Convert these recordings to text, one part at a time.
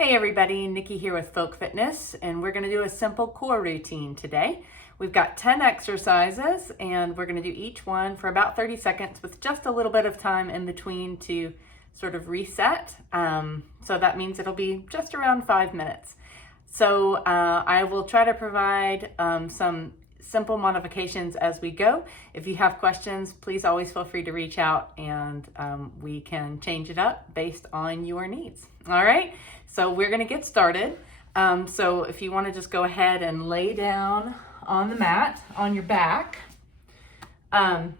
Hey everybody, Nikki here with Folk Fitness, and we're going to do a simple core routine today. We've got 10 exercises, and we're going to do each one for about 30 seconds with just a little bit of time in between to sort of reset. So that means it'll be just around 5 minutes. So I will try to provide some simple modifications as we go. If you have questions, please always feel free to reach out, and we can change it up based on your needs. All right, so we're going to get started. So if you want to just go ahead and lay down on the mat on your back, we're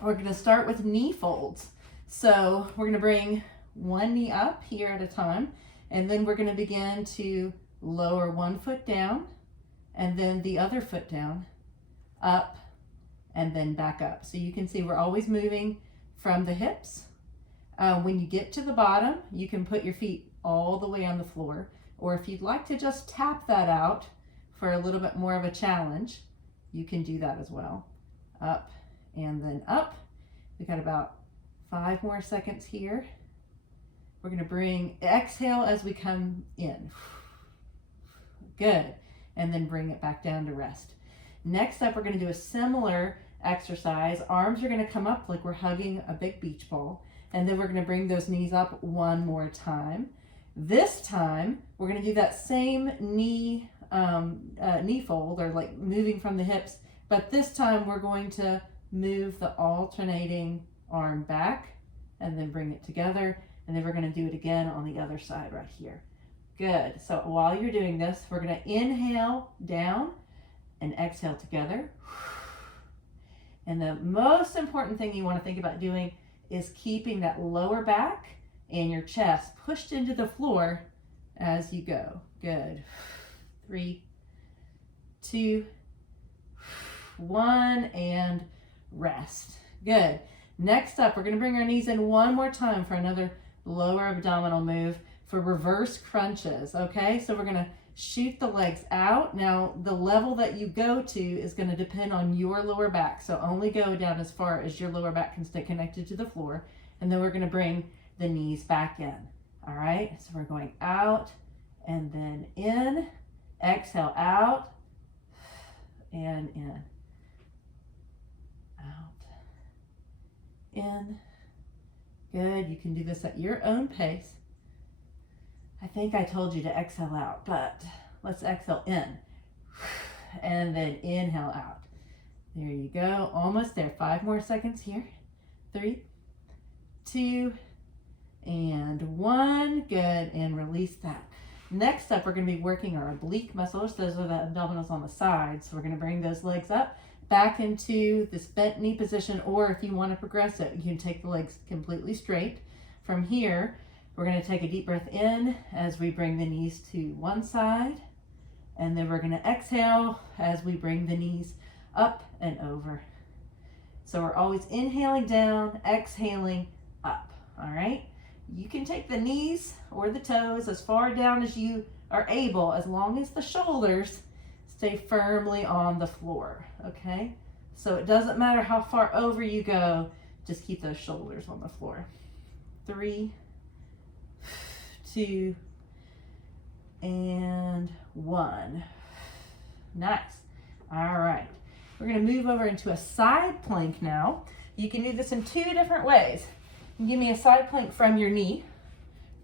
going to start with knee folds. So we're going to bring one knee up here at a time, and then we're going to begin to lower one foot down and then the other foot down, up, and then back up. So you can see we're always moving from the hips. When you get to the bottom, you can put your feet all the way on the floor, or if you'd like to just tap that out for a little bit more of a challenge, you can do that as well. Up and then up. We got about 5 more seconds here. We're going to exhale as we come in. Good. And then bring it back down to rest. Next up, we're going to do a similar exercise. Arms are going to come up like we're hugging a big beach ball. And then we're going to bring those knees up one more time. This time, we're going to do that same knee fold, or like moving from the hips. But this time, we're going to move the alternating arm back and then bring it together. And then we're going to do it again on the other side right here. Good. So while you're doing this, we're going to inhale down and exhale together. And the most important thing you want to think about doing is keeping that lower back and your chest pushed into the floor as you go. Good. 3, 2, 1, and rest. Good. Next up, we're going to bring our knees in one more time for another lower abdominal move for reverse crunches. Okay, so we're going to shoot the legs out. Now, the level that you go to is going to depend on your lower back. So only go down as far as your lower back can stay connected to the floor. And then we're going to bring the knees back in. All right, so we're going out and then in. Exhale out and in. Out. In. Good. You can do this at your own pace. I think I told you to exhale out, but let's exhale in and then inhale out. There you go. Almost there. 5 more seconds here. 3, 2, and 1. Good. And release that. Next up, we're going to be working our oblique muscles. Those are the abdominals on the side. So we're going to bring those legs up back into this bent knee position, or if you want to progress it, you can take the legs completely straight. From here, we're going to take a deep breath in as we bring the knees to one side, and then we're going to exhale as we bring the knees up and over. So we're always inhaling down, exhaling up. All right? You can take the knees or the toes as far down as you are able, as long as the shoulders stay firmly on the floor. Okay? So it doesn't matter how far over you go, just keep those shoulders on the floor. 3, 2, and 1. Nice. All right. We're going to move over into a side plank now. You can do this in 2 different ways. You can give me a side plank from your knee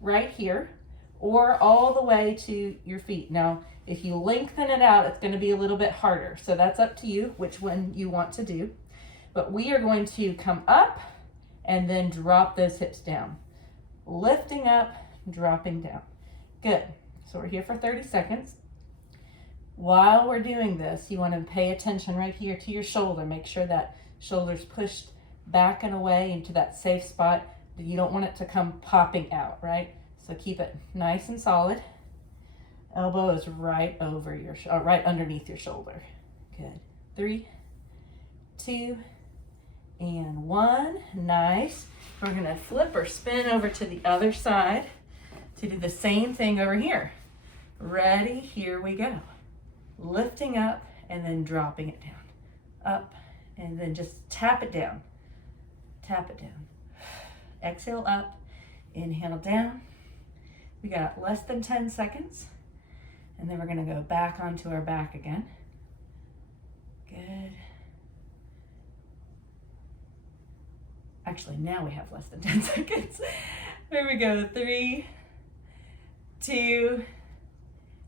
right here, or all the way to your feet. Now, if you lengthen it out, it's going to be a little bit harder. So that's up to you which one you want to do. But we are going to come up and then drop those hips down. Lifting up, dropping down. Good. So we're here for 30 seconds. While we're doing this, you want to pay attention right here to your shoulder. Make sure that shoulder's pushed back and away into that safe spot. You don't want it to come popping out, right? So keep it nice and solid. Elbow is right over right underneath your shoulder. Good. 3, 2, and 1. Nice. We're going to flip or spin over to the other side to do the same thing over here. Ready? Here we go. Lifting up and then dropping it down. Up and then just tap it down. Tap it down. Exhale up. Inhale down. We got less than 10 seconds. And then we're gonna go back onto our back again. Good. Actually, now we have less than 10 seconds. There we go. 3, 2,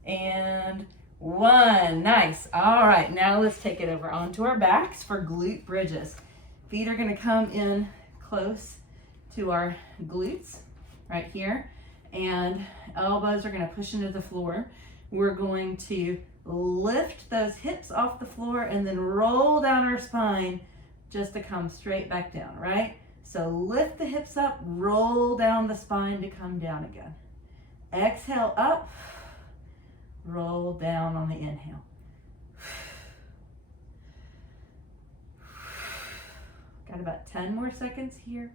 and 1. Nice. All right, now let's take it over onto our backs for glute bridges. Feet are gonna come in close to our glutes right here, and elbows are gonna push into the floor. We're going to lift those hips off the floor and then roll down our spine just to come straight back down, right? So lift the hips up, roll down the spine to come down again. Exhale up, roll down on the inhale. Got about 10 more seconds here.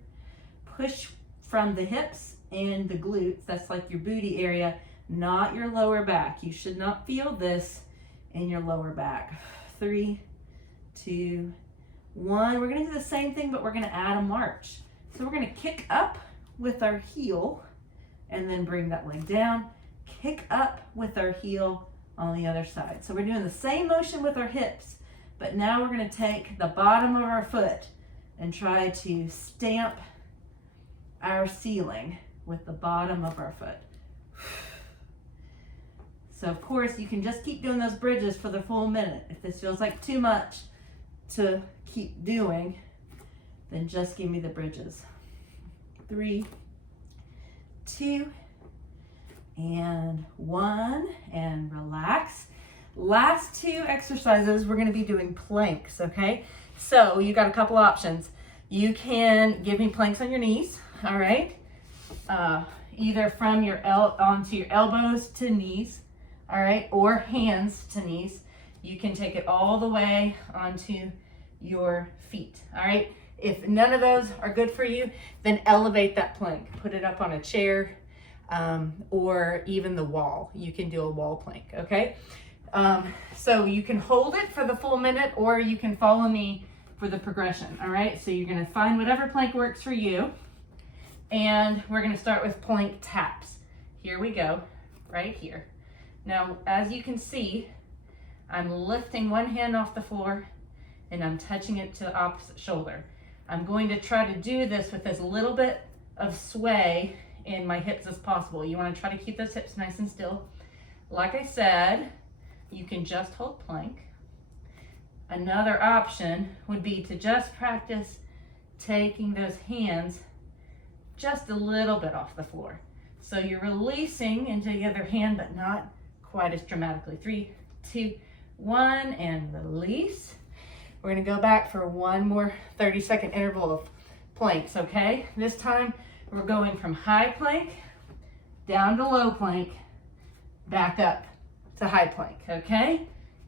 Push from the hips and the glutes, that's like your booty area, not your lower back. You should not feel this in your lower back. 3, 2, 1. We're gonna do the same thing, but we're gonna add a march. So we're gonna kick up with our heel and then bring that leg down. Kick up with our heel on the other side. So we're doing the same motion with our hips, but now we're gonna take the bottom of our foot and try to stamp our ceiling with the bottom of our foot. So of course you can just keep doing those bridges for the full minute. If this feels like too much to keep doing, then just give me the bridges. 3, 2, and 1, and relax. Last 2 exercises, we're gonna be doing planks, okay? So you got a couple options. You can give me planks on your knees, all right? Either from your onto your elbows to knees, all right, or hands to knees. You can take it all the way onto your feet, all right? If none of those are good for you, then elevate that plank. Put it up on a chair or even the wall. You can do a wall plank, okay? So you can hold it for the full minute or you can follow me for the progression, all right? So you're gonna find whatever plank works for you. And we're gonna start with plank taps. Here we go, right here. Now, as you can see, I'm lifting one hand off the floor and I'm touching it to the opposite shoulder. I'm going to try to do this with as little bit of sway in my hips as possible. You wanna try to keep those hips nice and still. Like I said, you can just hold plank. Another option would be to just practice taking those hands just a little bit off the floor. So you're releasing into the other hand, but not quite as dramatically. 3, 2, 1, and release. We're gonna go back for one more 30-second interval of planks, okay? This time we're going from high plank down to low plank, back up to high plank, okay?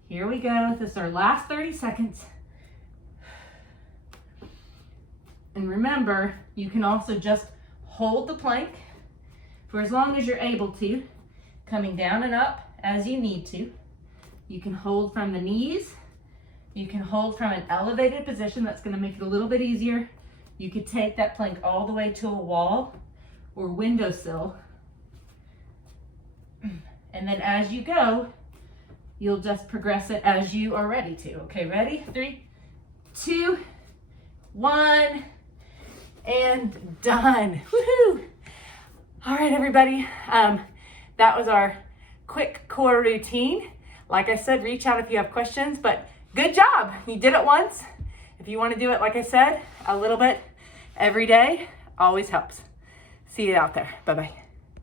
Here we go. This is our last 30 seconds. And remember, you can also just hold the plank for as long as you're able to, coming down and up as you need to. You can hold from the knees. You can hold from an elevated position. That's going to make it a little bit easier. You could take that plank all the way to a wall or windowsill. And then as you go, you'll just progress it as you are ready to. Okay, ready? 3, 2, 1, and done. Woohoo! All right, everybody. That was our quick core routine. Like I said, reach out if you have questions, but good job. You did it once. If you want to do it, like I said, a little bit every day, always helps. See you out there. Bye-bye.